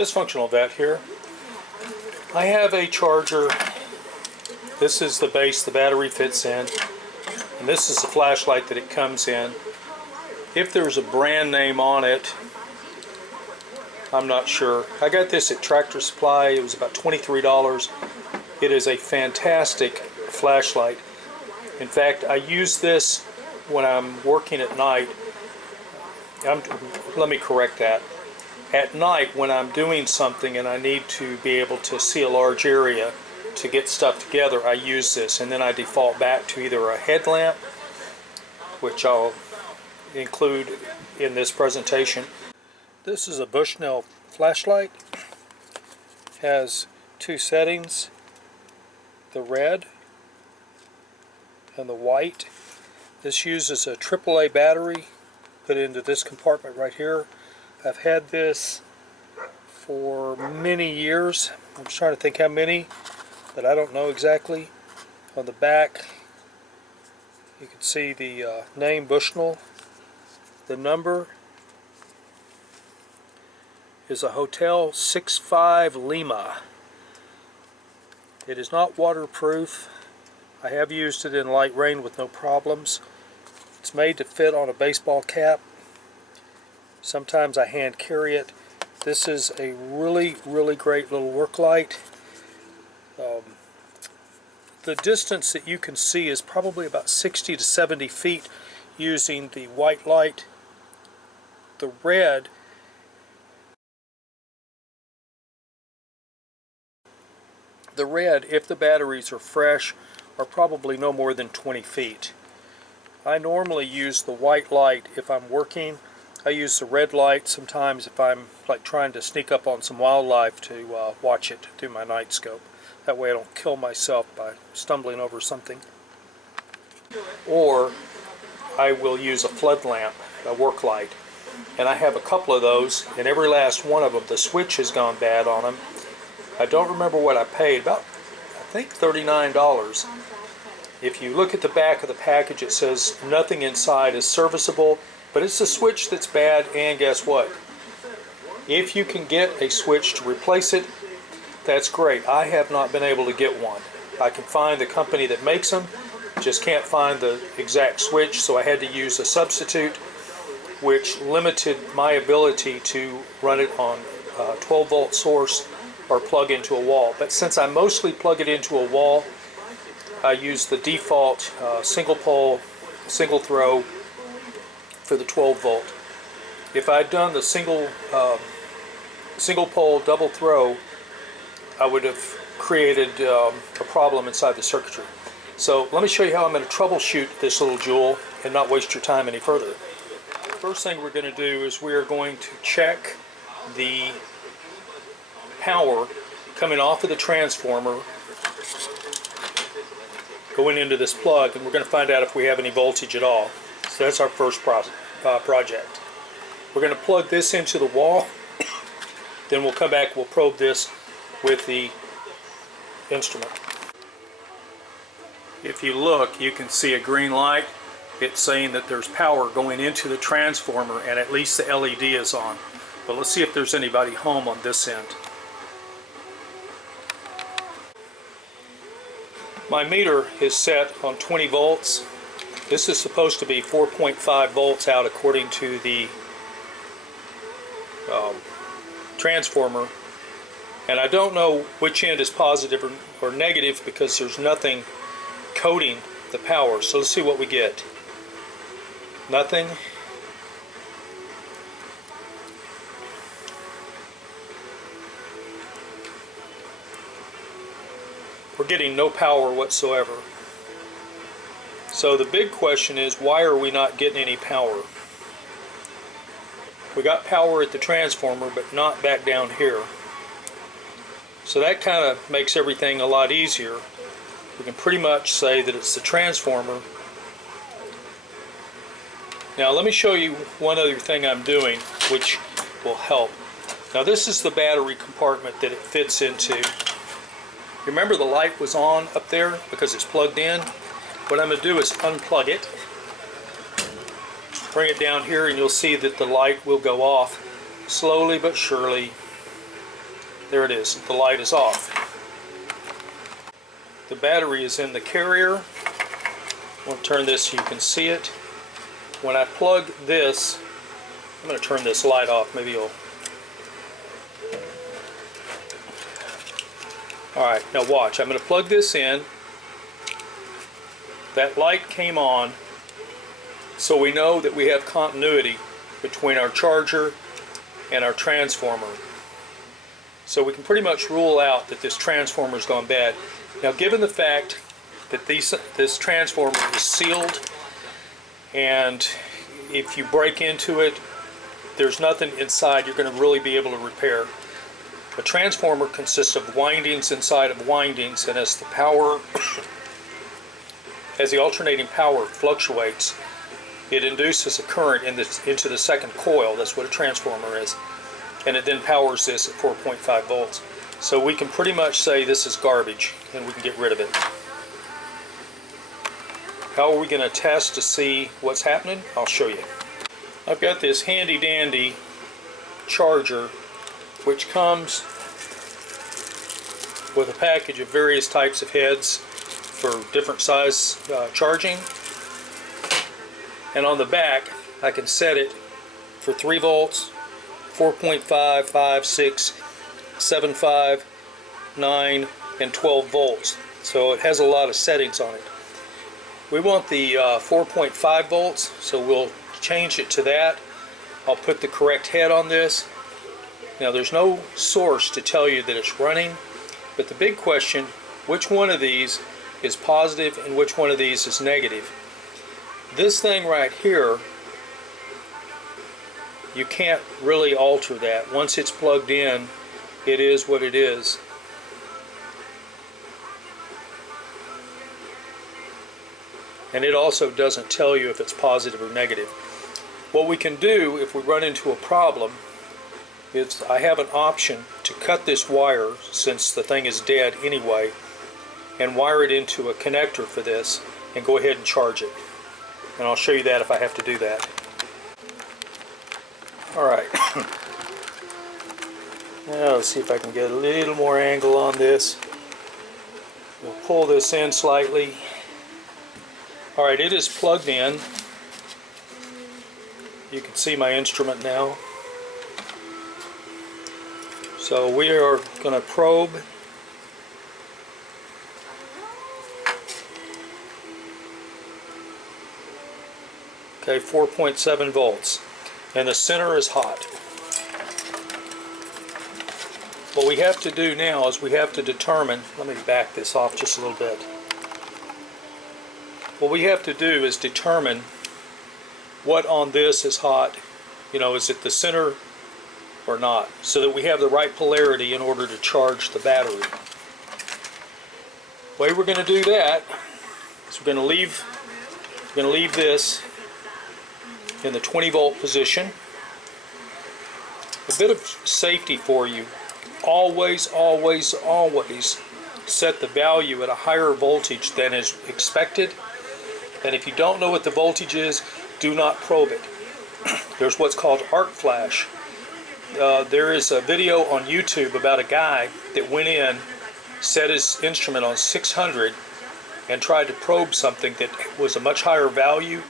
dysfunctional vet here. I have a charger. This is the base the battery fits in, and this is the flashlight that it comes in. If there's a brand name on it, I'm not sure. I got this at Tractor Supply. It was about $23. It is a fantastic flashlight. In fact, I use this when I'm working at night. Let me correct that. At night, when I'm doing something and I need to be able to see a large area to get stuff together, I use this, and then I default back to either a headlamp, which I'll include in this presentation. This is a Bushnell flashlight. Has two settings, the red and the white. This uses a AAA battery put into this compartment right here. I've had this for many years. I'm just trying to think how many, but I don't know exactly. On the back you can see the name Bushnell. The number is a Hotel 65 Lima. It is not waterproof. I have used it in light rain with no problems. It's made to fit on a baseball cap. Sometimes I hand carry it. This is a really great little work light. The distance that you can see is probably about 60 to 70 feet using the white light. The red if the batteries are fresh, are probably no more than 20 feet. I normally use the white light if I'm working. I use the red light sometimes if I'm like trying to sneak up on some wildlife to watch it through my night scope. That way I don't kill myself by stumbling over something. Or I will use a flood lamp, a work light. And I have a couple of those, and every last one of them, the switch has gone bad on them. I don't remember what I paid, about I think $39. If you look at the back of the package, it says nothing inside is serviceable, but it's the switch that's bad. And guess what? If you can get a switch to replace it, that's great. I have not been able to get one. I can find the company that makes them, just can't find the exact switch, so I had to use a substitute, which limited my ability to run it on a 12-volt source or plug into a wall. But since I mostly plug it into a wall, I use the default single pole, single throw for the 12 volt. If I'd done the single pole double throw, I would have created a problem inside the circuitry. So let me show you how I'm going to troubleshoot this little jewel and not waste your time any further. First thing we're going to do is we are going to check the power coming off of the transformer going into this plug, and we're going to find out if we have any voltage at all. So that's our first project. We're going to plug this into the wall, then we'll come back, we'll probe this with the instrument. If you look, you can see a green light. It's saying that there's power going into the transformer, and at least the LED is on. But let's see if there's anybody home on this end. My meter is set on 20 volts. This is supposed to be 4.5 volts out according to the transformer. And I don't know which end is positive or negative because there's nothing coding the power. So let's see what we get. Nothing. We're getting no power whatsoever. So the big question is, why are we not getting any power? We got power at the transformer, but not back down here. So that kind of makes everything a lot easier. We can pretty much say that it's the transformer. Now let me show you one other thing I'm doing which will help. Now this is the battery compartment that it fits into. Remember the light was on up there because it's plugged in? What I'm going to do is unplug it, bring it down here, and you'll see that the light will go off slowly but surely. There it is. The light is off. The battery is in the carrier. I'm going to turn this so you can see it. When I plug this, I'm going to turn this light off. Maybe you'll... Alright, now watch. I'm going to plug this in. That light came on, so we know that we have continuity between our charger and our transformer. So we can pretty much rule out that this transformer's gone bad. Now, given the fact that this transformer is sealed, and if you break into it, there's nothing inside you're going to really be able to repair. A transformer consists of windings inside of windings, and as the power, as the alternating power fluctuates, it induces a current into the second coil. That's what a transformer is. And it then powers this at 4.5 volts. So we can pretty much say this is garbage, and we can get rid of it. How are we going to test to see what's happening? I'll show you. I've got this handy dandy charger which comes with a package of various types of heads for different size charging. And on the back I can set it for 3 volts, 4.5, 5, 6, 7, 5, 9, and 12 volts. So it has a lot of settings on it. We want the 4.5 volts, so we'll change it to that. I'll put the correct head on this. Now there's no source to tell you that it's running, but the big question, which one of these is positive and which one of these is negative? This thing right here, you can't really alter that. Once it's plugged in, it is what it is. And it also doesn't tell you if it's positive or negative. What we can do if we run into a problem is I have an option to cut this wire, since the thing is dead anyway, and wire it into a connector for this and go ahead and charge it. And I'll show you that if I have to do that. Alright. Now let's see if I can get a little more angle on this. We'll pull this in slightly. Alright, it is plugged in. You can see my instrument now. So we are going to probe. Okay, 4.7 volts. And the center is hot. What we have to do now is we have to determine, let me back this off just a little bit. What we have to do is determine what on this is hot. You know, is it the center or not? So that we have the right polarity in order to charge the battery. The way we're going to do that is we're going to leave this in the 20 volt position. A bit of safety for you. Always, always, always set the value at a higher voltage than is expected. And if you don't know what the voltage is, do not probe it. There's what's called arc flash. There is a video on YouTube about a guy that went in, set his instrument on 600 and tried to probe something that was a much higher value,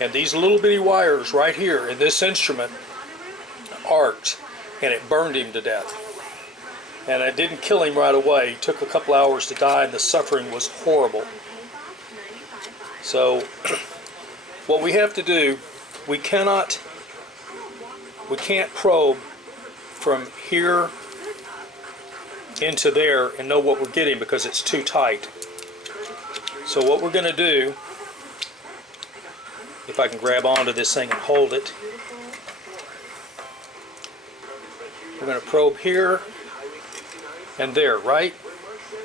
and these little bitty wires right here in this instrument arced, and it burned him to death. And it didn't kill him right away. It took a couple hours to die, and the suffering was horrible. So what we have to do, we can't probe from here into there and know what we're getting because it's too tight. So what we're going to do, if I can grab onto this thing and hold it, we're going to probe here and there, right?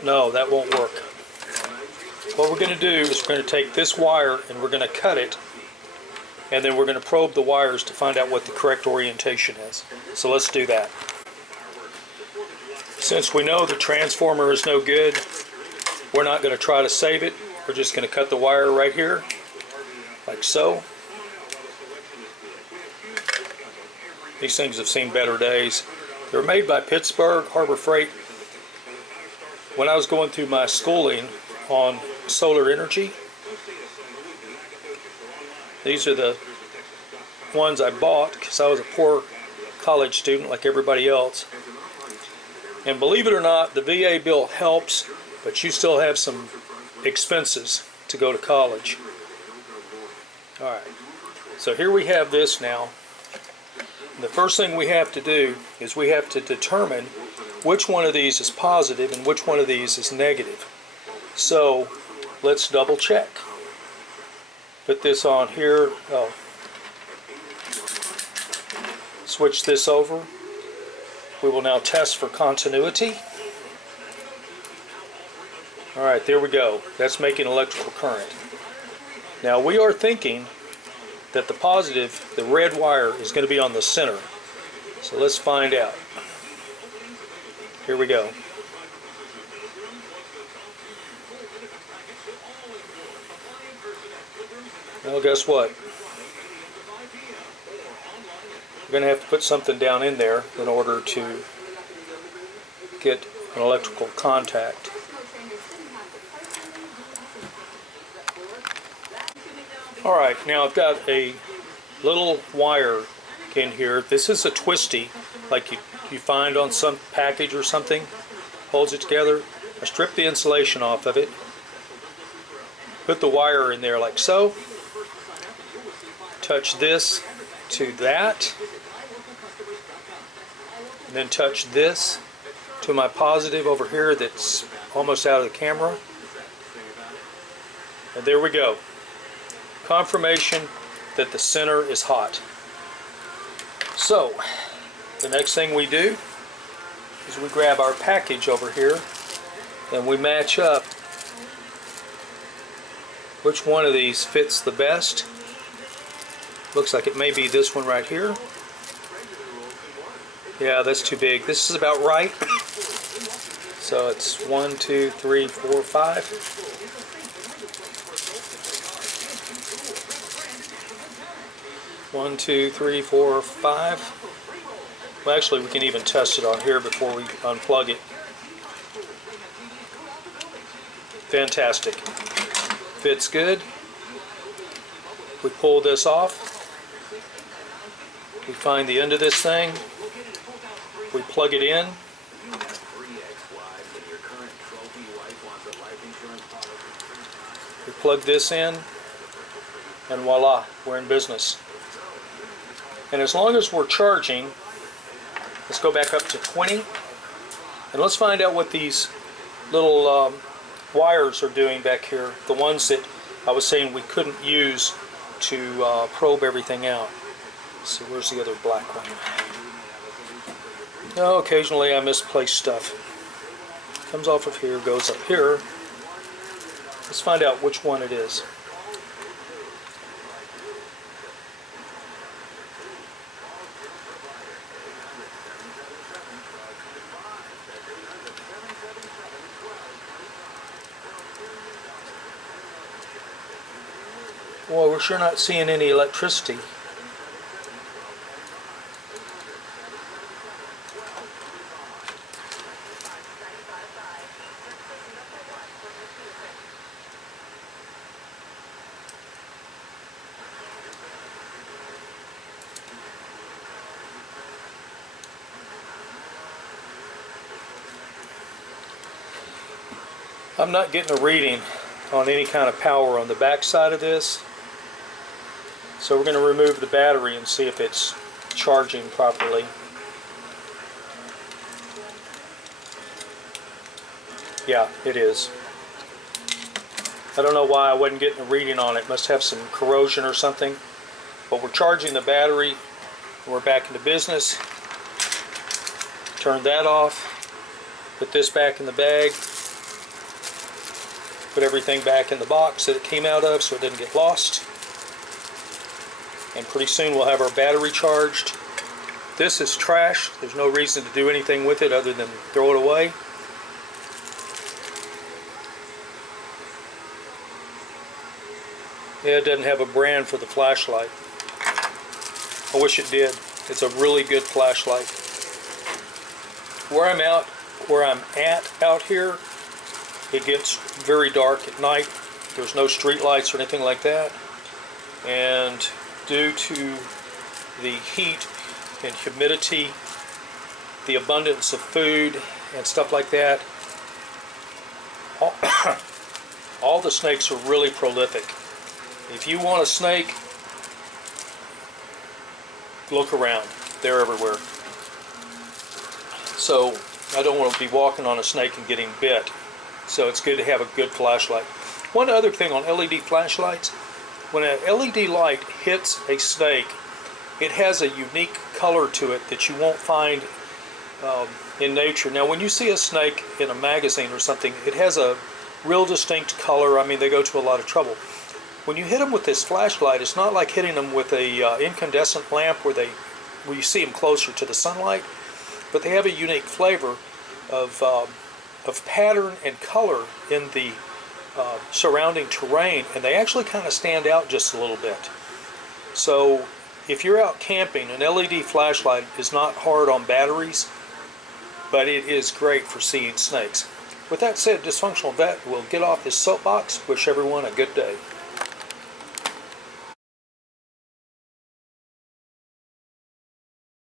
No, that won't work. What we're going to do is we're going to take this wire and we're going to cut it, and then we're going to probe the wires to find out what the correct orientation is. So let's do that. Since we know the transformer is no good, we're not going to try to save it. We're just going to cut the wire right here, like so. These things have seen better days. They're made by Pittsburgh Harbor Freight. When I was going through my schooling on solar energy, these are the ones I bought because I was a poor college student like everybody else. And believe it or not, the VA bill helps, but you still have some expenses to go to college. Alright, so here we have this now. The first thing we have to do is we have to determine which one of these is positive and which one of these is negative. So let's double check. Put this on here. Oh. Switch this over. We will now test for continuity. Alright, there we go. That's making electrical current. Now we are thinking that the positive, the red wire, is going to be on the center. So let's find out. Here we go. Well, guess what? We're going to have to put something down in there in order to get an electrical contact. Alright, now I've got a little wire in here. This is a twisty, like you find on some package or something. Holds it together. I strip the insulation off of it. Put the wire in there like so. Touch this to that. And then touch this to my positive over here that's almost out of the camera. And there we go. Confirmation that the center is hot. So, the next thing we do is we grab our package over here and we match up which one of these fits the best. Looks like it may be this one right here. Yeah, that's too big. This is about right. So it's 1, 2, 3, 4, 5. 1, 2, 3, 4, 5. Well, actually, we can even test it on here before we unplug it. Fantastic. Fits good. We pull this off. We find the end of this thing. We plug it in. We plug this in. And voila, we're in business. And as long as we're charging, let's go back up to 20. And let's find out what these little wires are doing back here. The ones that I was saying we couldn't use to probe everything out. Let's see, where's the other black one? Oh, occasionally I misplace stuff. Comes off of here, goes up here. Let's find out which one it is. Well, we're sure not seeing any electricity. I'm not getting a reading on any kind of power on the back side of this. So we're going to remove the battery and see if it's charging properly. Yeah, it is. I don't know why I wasn't getting a reading on it. Must have some corrosion or something. But we're charging the battery. We're back into business. Turn that off. Put this back in the bag. Put everything back in the box that it came out of so it didn't get lost. And pretty soon we'll have our battery charged. This is trash. There's no reason to do anything with it other than throw it away. Yeah, it doesn't have a brand for the flashlight. I wish it did. It's a really good flashlight. where I'm at out here, it gets very dark at night. There's no street lights or anything like that. And due to the heat and humidity, the abundance of food and stuff like that, all the snakes are really prolific. If you want a snake, look around. They're everywhere. So I don't want to be walking on a snake and getting bit. So it's good to have a good flashlight. One other thing on LED flashlights, when an LED light hits a snake, it has a unique color to it that you won't find in nature. Now when you see a snake in a magazine or something, it has a real distinct color. I mean, they go to a lot of trouble. When you hit them with this flashlight, it's not like hitting them with a incandescent lamp where you see them closer to the sunlight, but they have a unique flavor of pattern and color in the surrounding terrain, and they actually kind of stand out just a little bit. So if you're out camping, an LED flashlight is not hard on batteries, but it is great for seeing snakes. With that said, Dysfunctional Vet will get off his soapbox. Wish everyone a good day.